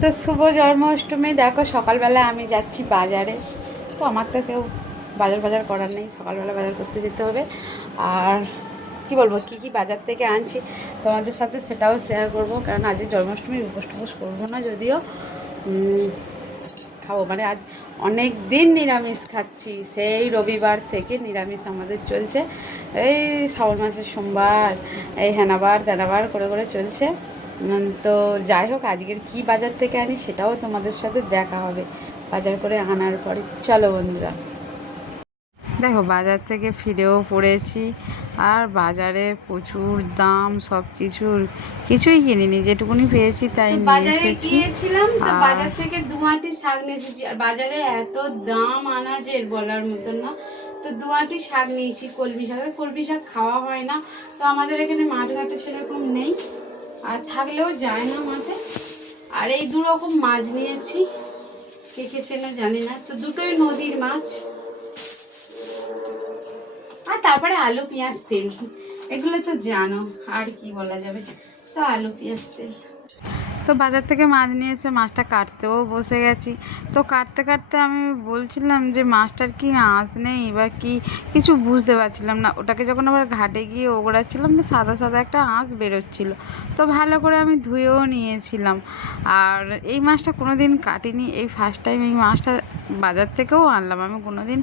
তো শুভ জন্মাষ্টমী। দেখো সকালবেলা আমি যাচ্ছি বাজারে। তো আমার তো কেউ বাজার করার নেই, সকালবেলা বাজার করতে যেতে হবে। আর কি বলবো, কী কী বাজার থেকে আনছি তোমাদের সাথে সেটাও শেয়ার করব, কারণ আজ জন্মাষ্টমী উপোস টুপোস করবো না, যদিও খাবো। মানে আজ অনেক দিন নিরামিষ খাচ্ছি, সেই রবিবার থেকে নিরামিষ আমাদের চলছে। এই শ্রাবণ মাসের সোমবার, এই হেনাবার তেনাবার করে করে চলছে। তো যাই হোক, আজকের কি বাজার থেকে আনি সেটাও তোমাদের সাথে দেখা হবে বাজার করে আনার পরে। চলো বন্ধুরা, দেখো বাজার থেকে ফিরেও পড়েছি। আর বাজারে প্রচুর দাম, সব কিছুই কিনিনি, যেটুকুনি পেয়েছি তাই নিয়ে এসেছি। গিয়েছিলাম তো বাজার থেকে দুয়াটি শাক নিয়ে এসেছি। আর বাজারে এত দাম আনাজের বলার মতন না। তো দুয়াটি শাক নিয়েছি, কলমি শাক খাওয়া হয় না, তো আমাদের এখানে মাঠ ঘাটে সেরকম নেই, আর থাকলেও যায় না মাঠে। আর এই দু রকম মাছ নিয়েছি, কে কে চেনো জানি না, তো দুটোই নদীর মাছ। আর তারপরে আলু পেঁয়াজ তেল, এগুলো তো জানো, আর কি বলা যাবে। তো আলু পেঁয়াজ তেল, তো বাজার থেকে মাছ নিয়ে এসে মাছটা কাটতেও বসে গেছি। তো কাটতে কাটতে আমি বলছিলাম যে মাছটার কি আঁশ নেই বা কি, কিছু বুঝতে পারছিলাম না। ওটাকে যখন আবার ঘাটে গিয়ে ওগড়াচ্ছিলাম, সাদা সাদা একটা আঁশ বেরোচ্ছিলো। তো ভালো করে আমি ধুয়েও নিয়েছিলাম। আর এই মাছটা কোনো দিন কাটিনি, এই ফার্স্ট টাইম এই মাছটা বাজার থেকেও আনলাম। আমি কোনো দিন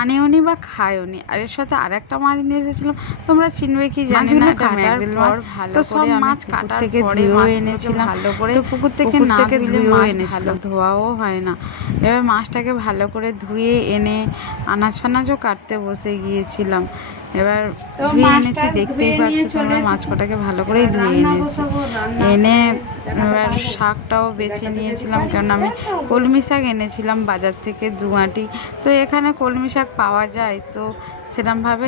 আনিও নি বা খাইও নি। আর এর সাথে আরেকটা মাছ নিয়ে এসেছিলাম, তোমরা চিনবে কি জানি না, এটা ম্যাকরেল মাছ। তো সব মাছ কাটার থেকে ধুয়েও এনেছিলাম ভালো করে। তো পুকুর থেকে ধুয়েও এনেছিলাম, ধোয়াও হয় না। এবার মাছটাকে ভালো করে ধুয়ে এনে আনাজ ফানাজও কাটতে বসে গিয়েছিলাম। এবার ধুয়ে এনেছি, দেখতেই পাচ্ছি তোমরা, মাছ কটাকে ভালো করেই ধুয়ে এনেছি। এনে এবার শাকটাও বেছে নিয়েছিলাম, কারণ আমি কলমি শাক এনেছিলাম বাজার থেকে দুয়াটি। তো এখানে কলমি শাক পাওয়া যায়, তো সেরকমভাবে।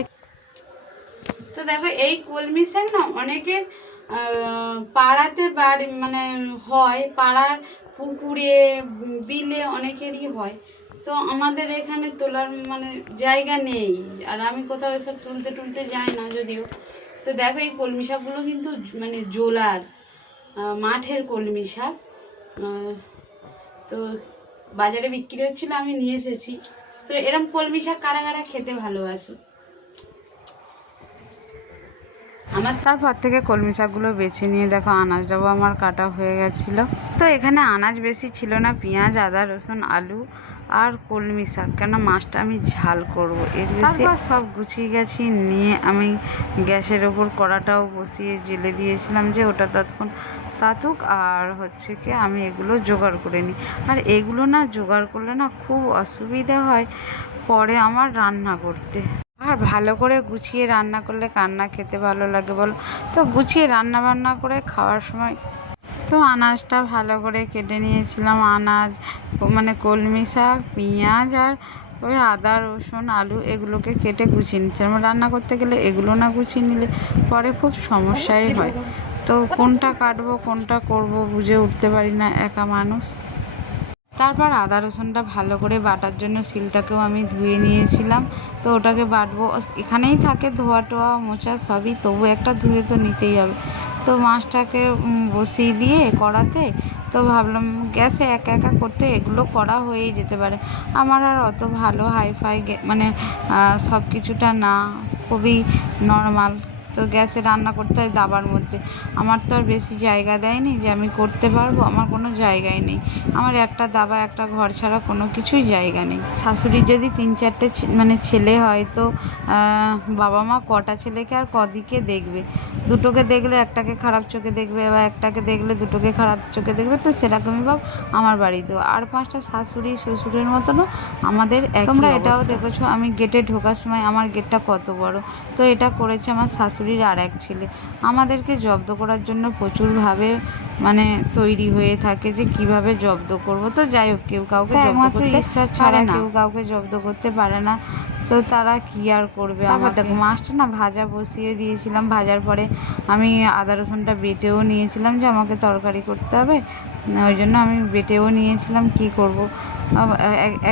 তো দেখো এই কলমি শাক না অনেকের পাড়াতে বাড়ি মানে হয়, পাড়ার পুকুরে বিলে অনেকেরই হয়। তো আমাদের এখানে তোলার মানে জায়গা নেই, আর আমি কোথাও এসব তুলতে যাই না যদিও। তো দেখো এই কলমি শাকগুলো কিন্তু মানে জোলার মাঠের কলমি শাক। তো বাজারে বিক্রি হচ্ছিল, আমি নিয়ে এসেছি। তো এরকম কলমি শাক কারা কারা খেতে ভালোবাসে। আমার তারপর থেকে কলমি শাকগুলো বেছে নিয়ে দেখো আনাজটাও আমার কাটা হয়ে গেছিলো। তো এখানে আনাজ বেশি ছিল না, পেঁয়াজ আদা রসুন আলু আর কলমি শাক, কেন মাছটা আমি ঝাল করব এর বেশি। সব গুছিয়ে গেছি নিয়ে আমি গ্যাসের ওপর কড়াটাও বসিয়ে জেলে দিয়েছিলাম, যে ওটা ততক্ষণ তাতুক। আর হচ্ছে কি আমি এগুলো জোগাড় করে নিই। আর এগুলো না জোগাড় করলে না খুব অসুবিধা হয় পরে আমার রান্না করতে। আর ভালো করে গুছিয়ে রান্না করলে কান্না খেতে ভালো লাগে বলো। তো গুছিয়ে রান্না বান্না করে খাওয়ার সময় তো আনাজটা ভালো করে কেটে নিয়েছিলাম। আনাজ মানে কলমি শাক, পেঁয়াজ আর ওই আদা রসুন আলু এগুলোকে কেটে গুছিয়ে নিচ্ছিলাম। রান্না করতে গেলে এগুলো না গুছিয়ে নিলে পরে খুব সমস্যাই হয়। তো কোনটা কাটবো কোনটা করব বুঝে উঠতে পারি না একা মানুষ। তারপর আদা রসুনটা ভালো করে বাটার জন্য শিলটাকেও আমি ধুয়ে নিয়েছিলাম। তো ওটাকে বাটবো, এখানেই থাকে ধোয়া টোয়া মোছা সবই, তবু একটা ধুয়ে তো নিতেই হবে। তো মাছটাকে বসিয়ে দিয়ে কড়াতে, তো ভাবলাম গ্যাসে একা একা করতে এগুলো করা হয়েই যেতে পারে। আমার আর অত ভালো হাইফাই মানে সব কিছুটা না, খুবই নর্মাল। তো গ্যাসে রান্না করতে হয় দাবার মধ্যে, আমার তো আর বেশি জায়গা দেয়নি যে আমি করতে পারবো, আমার কোনো জায়গাই নেই। আমার একটা দাবা একটা ঘর ছাড়া কোনো কিছুই জায়গা নেই। শাশুড়ির যদি 3-4টে মানে ছেলে হয়, তো বাবা মা কটা ছেলেকে আর কদিকে দেখবে। দুটোকে দেখলে একটাকে খারাপ চোখে দেখবে, বা একটাকে দেখলে দুটোকে খারাপ চোখে দেখবে। তো সেরকমই ভাব আমার বাড়িতেও আর 5টা শাশুড়ি শ্বশুরের মতনও আমাদের। তোমরা এটাও দেখেছো আমি গেটে ঢোকার সময় আমার গেটটা কত বড়। তো এটা করেছে আমার শাশুড়ির আর এক ছেলে, আমাদেরকে জব্দ করার জন্য প্রচুরভাবে মানে তৈরি হয়ে থাকে যে কিভাবে জব্দ করব। তো যাই হোক, কেউ কাউকে জব্দ করতে ঈশ্বর ছাড়া কেউ কাউকে জব্দ করতে পারে না। তো তারা কি আর করবে। আবার দেখো মাছটা না ভাজা বসিয়ে দিয়েছিলাম, ভাজার পরে আমি আদা রসুনটা বেটেও নিয়েছিলাম, যে আমাকে তরকারি করতে হবে, ওই জন্য আমি বেটেও নিয়েছিলাম। কি করব,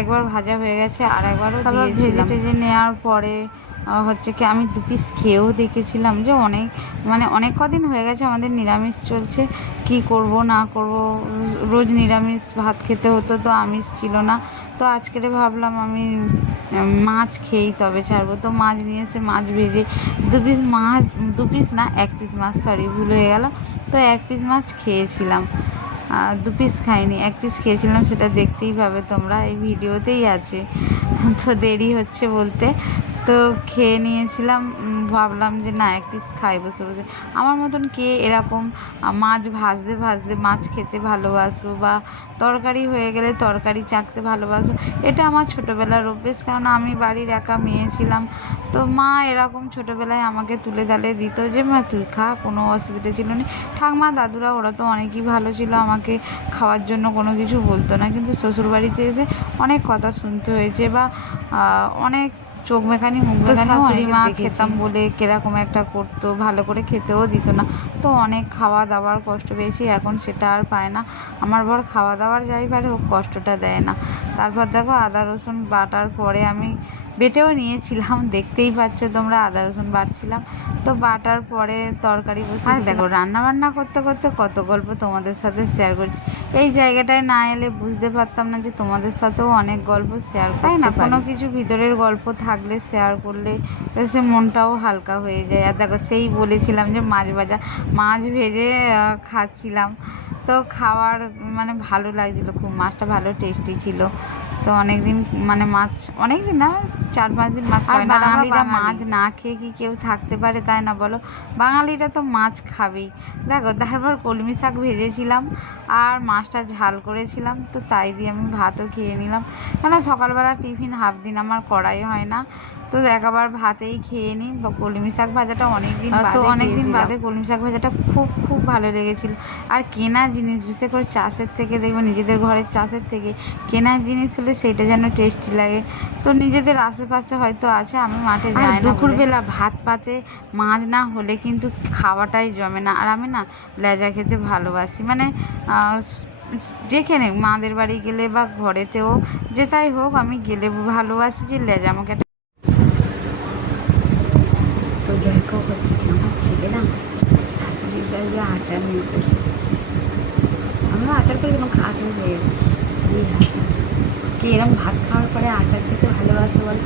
একবার ভাজা হয়ে গেছে আর একবারও ভেজে টেজে নেওয়ার পরে হচ্ছে কি আমি 2 পিস খেয়েও দেখেছিলাম যে অনেক কদিন হয়ে গেছে আমাদের নিরামিষ চলছে, কি করব না করব, রোজ নিরামিষ ভাত খেতে হতো, তো আমিষ ছিল না। তো আজকেরে ভাবলাম আমি মাছ খেয়েই তবে ছাড়বো। তো মাছ নিয়ে এসে মাছ ভেজে 2 পিস না 1 পিস মাছ, সরি ভুল হয়ে গেল। তো 1 পিস মাছ খেয়েছিলাম, 2 পিস খাইনি, 1 পিস খেয়েছিলাম, সেটা দেখতেই পাবে তোমরা, এই ভিডিওতেই আছে। তো দেরি হচ্ছে বলতে, তো খেয়ে নিয়েছিলাম। ভাবলাম যে না 1 পিস খাই বসে বসে। আমার মতন কে এরকম মাছ ভাজতে ভাজতে মাছ খেতে ভালোবাসো, বা তরকারি হয়ে গেলে তরকারি চাখতে ভালোবাসো, এটা আমার ছোটোবেলার অভ্যেস। কারণ আমি বাড়ির একা মেয়ে ছিলাম, তো মা এরকম ছোটোবেলায় আমাকে তুলে তালে দিত যে মা তুই খা, কোনো অসুবিধা ছিল না। ঠাকমা দাদুরা ওরা তো অনেকই ভালো ছিল, আমাকে খাওয়ার জন্য কোনো কিছু বলতো না। কিন্তু শ্বশুরবাড়িতে এসে অনেক কথা শুনতে হয়েছে, বা অনেক চোখ মেকানি মুখ মেকানি শাশুড়ি মা খেতাম বলে কিরকম একটা করতো, ভালো করে খেতেও দিত না। তো অনেক খাওয়া দাওয়ার কষ্ট পেয়েছি, এখন সেটা আর পায় না। আমার বর খাওয়া দাওয়ার যাই পারে, ও কষ্টটা দেয় না। তারপর দেখো আদা রসুন বাটার পরে আমি বেটেও নিয়েছিলাম, দেখতেই পাচ্ছ তোমরা আদা রসুন বাটছিলাম। তো বাটার পরে তরকারি বসে, আর দেখো রান্নাবান্না করতে করতে কত গল্প তোমাদের সাথে শেয়ার করছি। এই জায়গাটায় না এলে বুঝতে পারতাম না যে তোমাদের সাথেও অনেক গল্প শেয়ার করতে না, কোনো কিছু ভিতরের গল্প থাকলে শেয়ার করলে সে মনটাও হালকা হয়ে যায়। আর দেখো সেই বলেছিলাম যে মাছ ভেজে খাচ্ছিলাম, তো খাওয়ার ভালো লাগছিলো খুব, মাছটা ভালো টেস্টি ছিল। তো অনেকদিন অনেকদিন না 4-5 দিন মাছ খায় না। বাঙালিরা মাছ না খেয়ে কি কেউ থাকতে পারে, তাই না বলো? বাঙালিরা তো মাছ খাবেই। দেখো তারপর কলমি শাক ভেজেছিলাম আর মাছটা ঝাল করেছিলাম, তো তাই দিয়ে আমি ভাতও খেয়ে নিলাম। কেন সকালবেলা টিফিন হাফ দিন আমার করাই হয় না, তো একবার ভাতেই খেয়ে নিই। কলমি শাক ভাজাটা অনেকদিন বাদে কলমি শাক ভাজাটা খুব খুব ভালো লেগেছিল। আর কেনা জিনিস, বিশেষ করে চাষের থেকে দেখবে, নিজেদের ঘরের চাষের থেকে কেনা জিনিস হলে সেইটা যেন টেস্টি লাগে। তো নিজেদের আশেপাশে হয়তো আছে, আমি মাঠে যাই না। দুপুরবেলা ভাত পাতে মাছ না হলে কিন্তু খাওয়াটাই জমে না। আর আমি না লেজা খেতে ভালোবাসি, যেখানে মাদের বাড়ি গেলে বা ঘরেতেও যেটাই হোক, আমি গেলে ভালোবাসি যে লেজা আমাকে। তো দেখো হচ্ছে কি আমার ছেলে না শাশুড়ির বাড়ি আচার নিয়ে এসেছে। আমরা আচার করে যখন খাওয়া শুরু হয়ে গেল, এই আচার কে এরকম ভাত খাওয়ার পরে আচার খেতে ভালোবাসে বল?